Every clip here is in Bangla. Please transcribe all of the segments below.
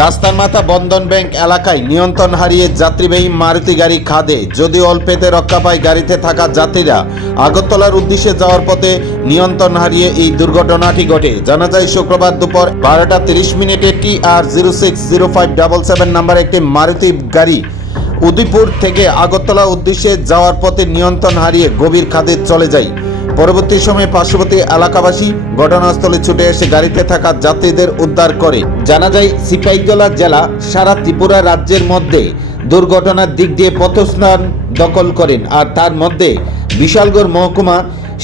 রাস্তার মাথা বন্ধন ব্যাংক এলাকায় নিয়ন্ত্রণ হারিয়ে যাত্রীবাহী মারুতি গাড়ি খাদে। যদিও অল্পেতে রক্ষা পায় গাড়িতে থাকা যাত্রীরা, আগরতলার উদ্দেশ্যে যাওয়ার পথে নিয়ন্ত্রণ হারিয়ে এই দুর্ঘটনাটি ঘটে। জানা যায় শুক্রবার দুপুর 12:30 TR060577 নাম্বার একটি মারুতি গাড়ি উদয়পুর থেকে আগরতলা উদ্দেশ্যে যাওয়ার পথে নিয়ন্ত্রণ হারিয়ে গভীর খাদে চলে যায়। পরবর্তী সময়ে পার্শ্ববর্তী এলাকাবাসী ঘটনাস্থলে ছুটে এসে গাড়িতে থাকা যাত্রীদের উদ্ধার করে। জানা যায় সিপাহীজলা জেলা সারা ত্রিপুরা রাজ্যের মধ্যে দুর্ঘটনার দিক দিয়ে প্রথমস্থান দখল করেন, আর তার মধ্যে বিশালগড় মহকুমা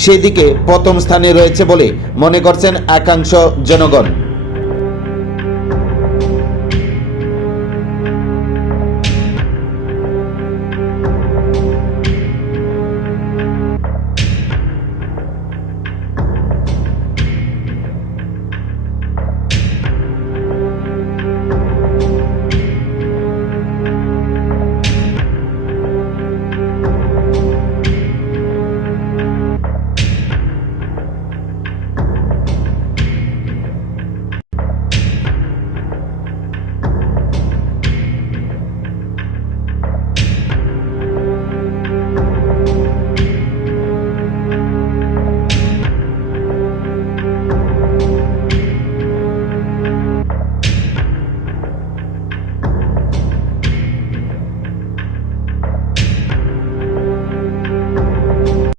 সেদিকে প্রথম স্থানে রয়েছে বলে মনে করছেন একাংশ জনগণ।